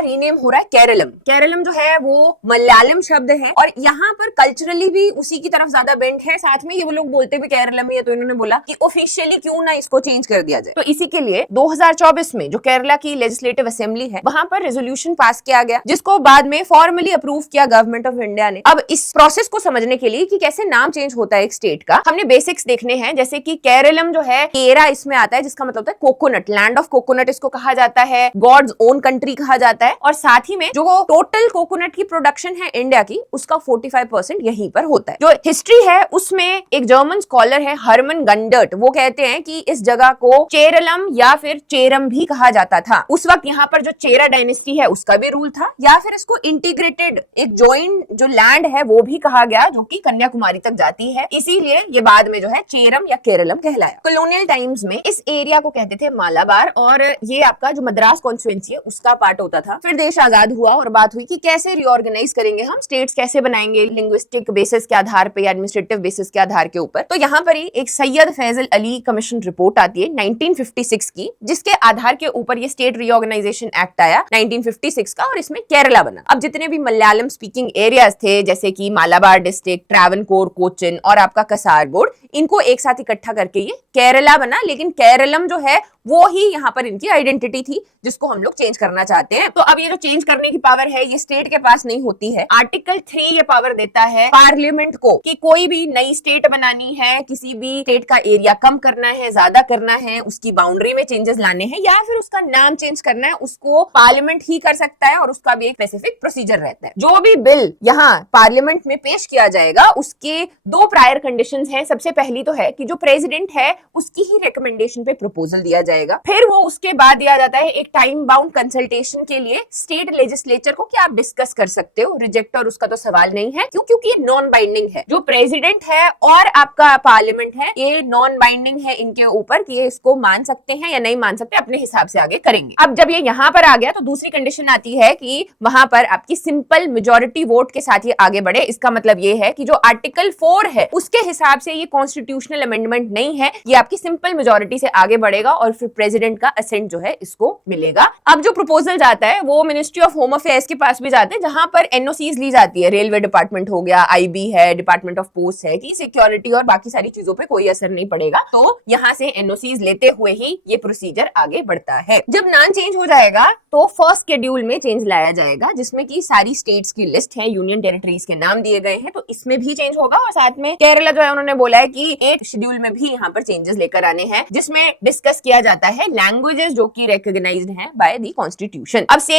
Rename हो रहा है केरलम। केरलम जो है वो मलयालम शब्द है और यहाँ पर कल्चरली भी उसी की तरफ ज्यादा बेंट है। साथ में ये वो लोग बोलते भी केरलम ही है, तो इन्होंने बोला कि ऑफिशियली क्यों ना इसको चेंज कर दिया जाए। तो इसी के लिए 2024 में जो केरला की लेजिस्लेटिव असेंबली है वहां पर रेजोल्यूशन पास किया गया, जिसको बाद में फॉर्मली अप्रूव किया गवर्नमेंट ऑफ इंडिया ने। अब इस प्रोसेस को समझने के लिए कि कैसे नाम चेंज होता है एक स्टेट का, हमने बेसिक्स देखने हैं। जैसे कि केरलम जो है, केरा इसमें आता है जिसका मतलब होता है कोकोनट, लैंड ऑफ कोकोनट इसको कहा जाता है, गॉड्स ओन कंट्री कहा जाता है। और साथ ही में जो टोटल कोकोनट की प्रोडक्शन है इंडिया की, उसका 45% यहीं पर होता है। जो हिस्ट्री है उसमें एक जर्मन स्कॉलर है हरमन गंडर्ट, वो कहते हैं कि इस जगह को चेरलम या फिर चेरम भी कहा जाता था। उस वक्त यहाँ पर जो चेरा डायनेस्टी है उसका भी रूल था, या फिर इसको इंटीग्रेटेड एक जॉइंट जो लैंड है वो भी कहा गया, जो कि कन्याकुमारी तक जाती है। इसीलिए ये बाद में जो है चेरम या केरलम कहलाया। कॉलोनियल टाइम्स में इस एरिया को कहते थे मालाबार, और ये आपका जो मद्रास कॉन्स्टिट्यूएंसी है उसका पार्ट होता था। फिर देश आजाद हुआ और बात हुई कि कैसे रिऑर्गेनाइज करेंगे हम, स्टेट्स कैसे बनाएंगे, लिंग्विस्टिक बेसिस के आधार पे या एडमिनिस्ट्रेटिव बेसिस के आधार के ऊपर। तो यहाँ पर ही एक सैयद फैजल अली कमीशन रिपोर्ट आती है 1956 की, जिसके आधार के ऊपर ये स्टेट रिऑर्गेनाइजेशन एक्ट आया 1956 का, और इसमें केरला बना। अब जितने भी मलयालम स्पीकिंग एरियाज थे, जैसे कि मालाबार डिस्ट्रिक्ट, ट्रावनकोर, कोचिन और आपका कसारगोड, इनको एक साथ इकट्ठा करके ये केरला बना। लेकिन केरलम जो है वो ही यहाँ पर इनकी आइडेंटिटी थी, जिसको हम लोग चेंज करना चाहते हैं। तो अब ये जो चेंज करने की पावर है ये स्टेट के पास नहीं होती है। आर्टिकल 3 ये पावर देता है पार्लियामेंट को कि कोई भी नई स्टेट बनानी है, किसी भी स्टेट का एरिया कम करना है, ज्यादा करना है, उसकी बाउंड्री में चेंजेस लाने हैं, या फिर उसका नाम चेंज करना है, उसको पार्लियामेंट ही कर सकता है, और उसका भी एक स्पेसिफिक प्रोसीजर रहता है। जो भी बिल यहाँ पार्लियामेंट में पेश किया जाएगा उसके 2 प्रायर कंडीशंस हैं। सबसे पहली तो है कि जो प्रेसिडेंट है उसकी ही रिकमेंडेशन पे प्रपोजल दिया जाएगा। फिर वो उसके बाद दिया जाता है एक टाइम बाउंड कंसल्टेशन के लिए स्टेट लेजिस्लेचर को, कि आप डिस्कस कर सकते हो। रिजेक्ट और उसका तो सवाल नहीं है, क्योंकि ये नॉन बाइंडिंग है। जो प्रेसिडेंट है और आपका पार्लियामेंट है ये नॉन बाइंडिंग है इनके ऊपर, कि ये इसको मान सकते हैं या नहीं मान सकते, अपने हिसाब से आगे करेंगे। अब जब ये यहाँ पर आ गया तो दूसरी कंडीशन आती है कि वहां पर आपकी सिंपल मेजोरिटी वोट के साथ ये आगे बढ़े। इसका मतलब ये है कि जो आर्टिकल 4 है उसके हिसाब से ये कॉन्स्टिट्यूशनल अमेंडमेंट नहीं है, ये आपकी सिंपल मेजोरिटी से आगे बढ़ेगा और फिर प्रेसिडेंट का असेंट जो है इसको मिलेगा। अब जो प्रपोजल जाता है वो मिनिस्ट्री ऑफ होम अफेयर्स के पास भी जाते हैं, जहां पर एनओसीज ली जाती है। रेलवे डिपार्टमेंट हो गया, आईबी है, डिपार्टमेंट ऑफ पोस्ट है, कि सिक्योरिटी और बाकी सारी चीजों पे कोई असर नहीं पड़ेगा। तो यहाँ से एनओसीज लेते हुए ही ये प्रोसीजर आगे बढ़ता है। जब नाम चेंज हो जाएगा तो फर्स्ट शेड्यूल में चेंज लाया जाएगा, जिसमें की सारी स्टेट्स की लिस्ट है, यूनियन टेरिटरीज के नाम दिए गए हैं, तो इसमें भी चेंज होगा। और साथ में केरला जो है उन्होंने बोला है कि एक शेड्यूल में भी यहाँ पर चेंजेस लेकर आने हैं, जिसमें डिस्कस किया जाता है लैंग्वेजेस जो कि रिकॉग्नाइज्ड हैं बाय द कॉन्स्टिट्यूशन। अब से